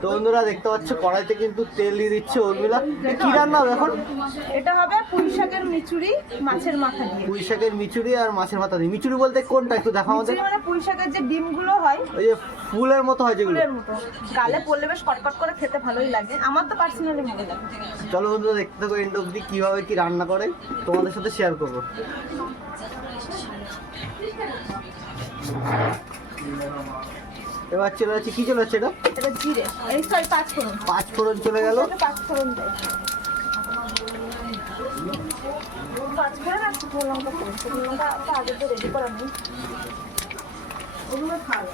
তো বন্ধুরা দেখতে পাচ্ছ কড়াইতে কিন্তু তেল দিয়ে দিচ্ছে উর্মিলা। কি রান্না হবে এখন? এটা হবে পুঁই শাকের মিচুরি মাছের মাথা দিয়ে। পুঁই শাকের মিচুরি আর মাছের মাথা দিয়ে। মিচুরি বলতে কোনটা একটু দেখা আমাদের? মানে পুঁই শাকের যে ডিমগুলো হয়, ওই যে ফুলের মতো হয় যেগুলো, ফুলের মতো গালে পড়লে বেশ কটকট করে খেতে ভালোই লাগে। আমার তো পার্সোনালি ভালো লাগে। চলো বন্ধুরা দেখতে থাকো এন্ড অবধি কিভাবে কি রান্না করে তোমাদের সাথে শেয়ার করবো। এবার চলে যাচ্ছে, কি চলে যাচ্ছে এটা? এটা জিরে, এই সরি পাঁচফোড়ন। পাঁচফোড়ন চলে গেল। পাঁচফোড়ন দেয়, পাঁচফোড়ন আর শুকনো লঙ্কা ফোড়ন। শুকনো লঙ্কা আগে তো রেডি করা নেই, ওগুলো খাওয়া।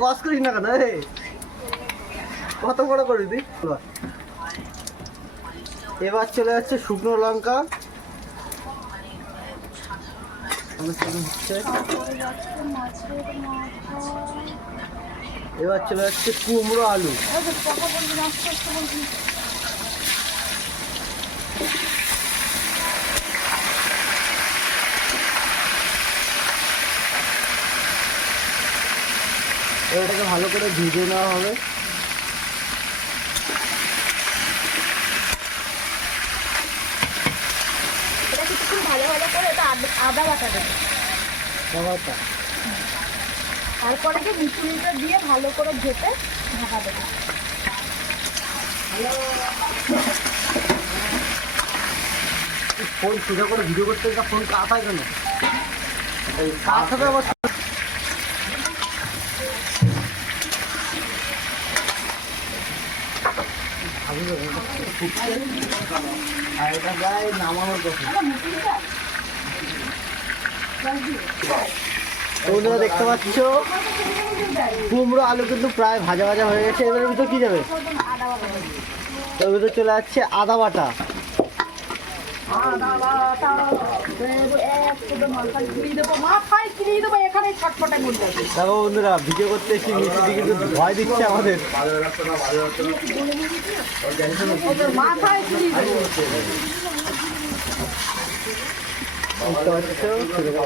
কস করিস না কেন রে, কত বড় করে দি। এবার চলে যাচ্ছে শুকনো লঙ্কা, এবার চলে যাচ্ছে কুমড়ো আলু, এটাকে ভালো করে ভিজে নেওয়া হবে। ভালো ভালো করে এটা আদা বাটা দেবে, তারপরে কি মিচুরিটা দিয়ে ভালো করে ঘেটে ঢাকা দেবে। ফোন সোজা করে ভিডিও করতে গেলে ফোন কাট হয় কেন? কাট হবে আবার। আর এটা প্রায় নামানোর কথা। তোমরা দেখতে পাচ্ছ কুমড়ো আলু কিন্তু প্রায় ভাজা ভাজা হয়ে গেছে। এবারের ভিতর কি যাবে? এর ভিতর চলে যাচ্ছে আদা বাটা। দেখো বন্ধুরা ভিডিও করতে এসে মিষ্টি কিন্তু ভয় দিচ্ছে আমাদের।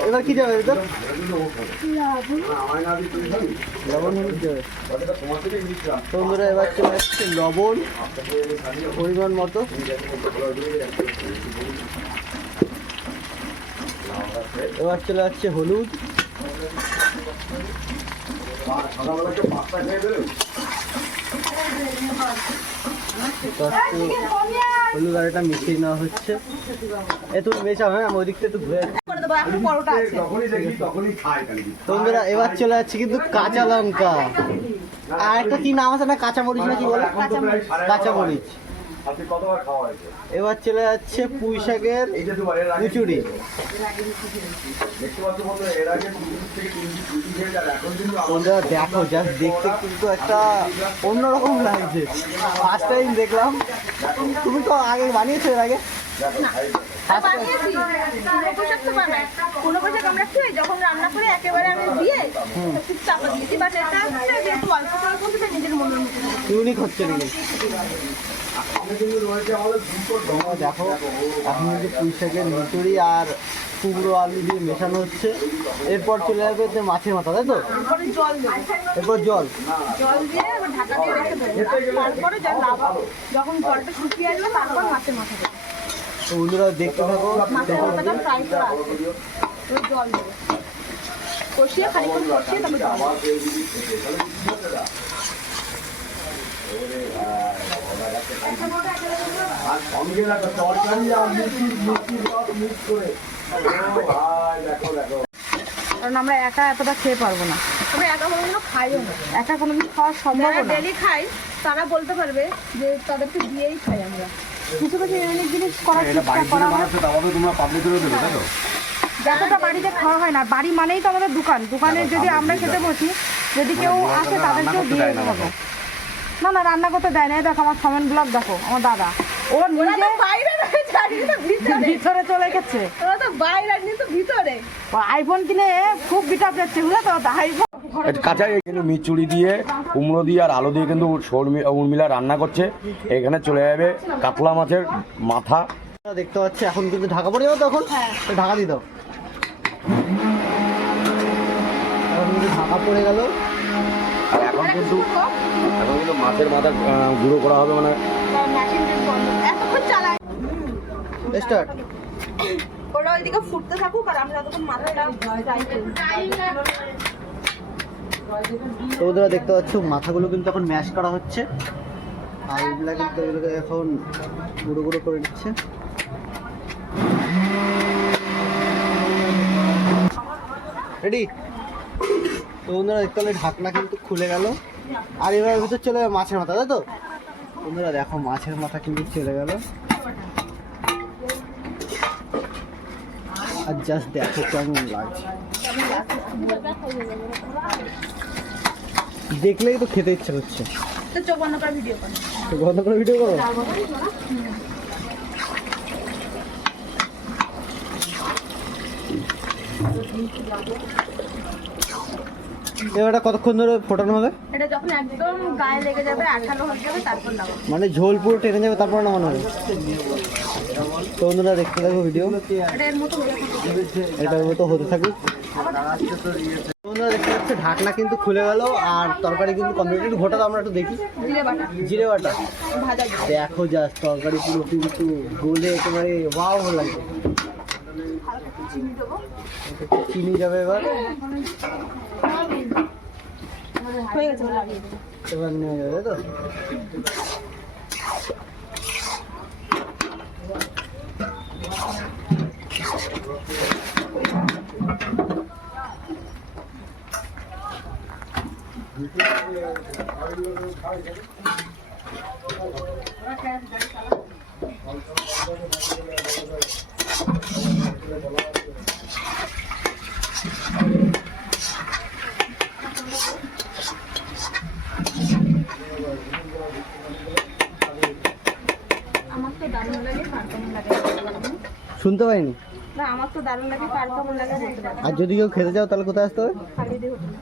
এবার কি যাবে? লবণ হলুদ যাবে বন্ধুরা। এবার চলে যাচ্ছে লবণ পরিমাণ মতো, এবার চলে যাচ্ছে হলুদ, হলুদ আর এটা মিশিয়ে নেওয়া হচ্ছে। একটু মেশাও, হ্যাঁ আমি ওই দিকটা একটু ঘুরে। তোমরা এবার চলে যাচ্ছে কিন্তু কাঁচা লঙ্কা আর একটা কি নাম আছে না, কাঁচামরিচ না কি বলে, কাঁচামরিচ। এবার চলে যাচ্ছে পুঁই শাকের মিচুরি। তোমরা দেখো জাস্ট দেখতে কিন্তু একটা অন্যরকম লাগছে। ফার্স্ট টাইম দেখলাম। তুমি তো আগে বানিয়েছো এর আগে? যখন রান্না করে একেবারে আমি দিয়ে চাপা দিয়েছি, বাট এটা নিজের মনের মতো ইউনিক হচ্ছে নাকি? দেখো এখন কিন্তু পুঁই শাকের মিচুরি আর কুমড়ো আলু দিয়ে মেশানো হচ্ছে। এরপর চলে যাবে মাছের মাথা, তাই তো? জল, এরপর জল দিয়ে ঢাকা দিয়ে রেখে দেবো। তারপরে যখন জলটা শুকিয়ে আসবে তারপর মাছের মাথা দেবো। তো বন্ধুরা দেখতে থাকো। মাছের মাথাটা ফ্রাই করা আছে, ওই জল দেবো, কষিয়ে খানিকক্ষণ কষিয়ে তারপর জল দেবো। কারণ আমরা একা এতটা খেয়ে পারবো না, তবে একা কোনোদিনও খাইও না, একা কোনোদিন খাওয়া সম্ভব না। ডেলি খাই তারা বলতে পারবে যে তাদেরকে দিয়েই খাই আমরা। কিছু কিছু ইউনিক জিনিস করার চেষ্টা করা হয়। যতটা বাড়িতে খাওয়া হয় না, বাড়ি মানেই তো আমাদের দোকান। দোকানে যদি আমরা খেতে বসি, যদি কেউ আসে তাদেরকেও দিয়ে দেবো। না না, রান্না করতে দেয় না। দেখো আমার কমেন্ট ব্লগ, দেখো আমার দাদা, ও নিজে ভিতরে চলে গেছে। আইফোন কিনে খুব বিটা পেয়েছে, বুঝলে তো? আইফোন কাঁচা কিন্তু মিচুরি দিয়ে, কুমড়ো দিয়ে আর আলু দিয়ে কিন্তু উর্মিলা রান্না করছে। এখানে চলে যাবে কাতলা মাছের মাথা। দেখতে পাচ্ছি এখন কিন্তু ঢাকা পড়ে যাবে তখন। হ্যাঁ। ঢাকা দিয়ে দাও। এখন কিন্তু ঢাকা পড়ে গেল। আর এখন কিন্তু মাছের মাথা গুঁড়ো করা হবে, মানে এতক্ষণ চালাই স্টার্ট। ওরা ওইদিকে ফুটতে থাকুক আর আমরা তখন মাথাটা ফ্রাই করি। তো বন্ধুরা দেখতে পাচ্ছ মাথাগুলো কিন্তু এখন ম্যাশ করা হচ্ছে, আর এগুলা কিন্তু এগুলোকে এখন গুঁড়ো গুঁড়ো করে দিচ্ছে। রেডি? তো বন্ধুরা দেখতে পেলে ঢাকনা কিন্তু খুলে গেল, আর এবার ভিতর চলে যাবে মাছের মাথা, তাই তো? বন্ধুরা দেখো মাছের মাথা কিন্তু চলে গেল, আর জাস্ট দেখো কেমন লাগছে, দেখলেই তো খেতে ইচ্ছা করছে। তো চোখ বন্ধ করে ভিডিও করো। তো বন্ধ করে ভিডিও করো। এবারটা কতক্ষণ ধরে ফোটানো হবে? এটা যখন একদম গায়ে লেগে যাবে, আঠালো হয়ে যাবে, তারপর লাগাবো। মানে ঝোল পুরো টেনে যাবে তারপর নামানো হবে। তো বন্ধুরা দেখতে থাকো ভিডিও, এটা এর মতো হয়ে যাবে। এটার মতো হতে থাকুক। বন্ধুরা দেখতে পাচ্ছ ঢাকনা কিন্তু খুলে গেল, আর তরকারি কিন্তু কমপ্লিট। একটু ঘোটা তো আমরা একটু দেখি। জিরে বাটা, জিরে বাটা ভাজা জিরে। দেখো জাস্ট তরকারি পুরো কিন্তু গলে একেবারে ওয়াও ভালো লাগছে। হালকা একটু চিনি দেবো। চিনি যাবে এবার, হয়ে গেছে, লাগিয়ে দেবো। এবার নেওয়া যাবে তো। আমার তো দারুণ লাগে, কার কেমন লাগে শুনতে পাইনি। না, আমার তো দারুণ লাগে, কার কেমন লাগে বলতে পারবো না। আর যদি কেউ খেতে চাও তাহলে কোথায় আসতে হবে? খাইয়ে দিয়ে হোটেলে।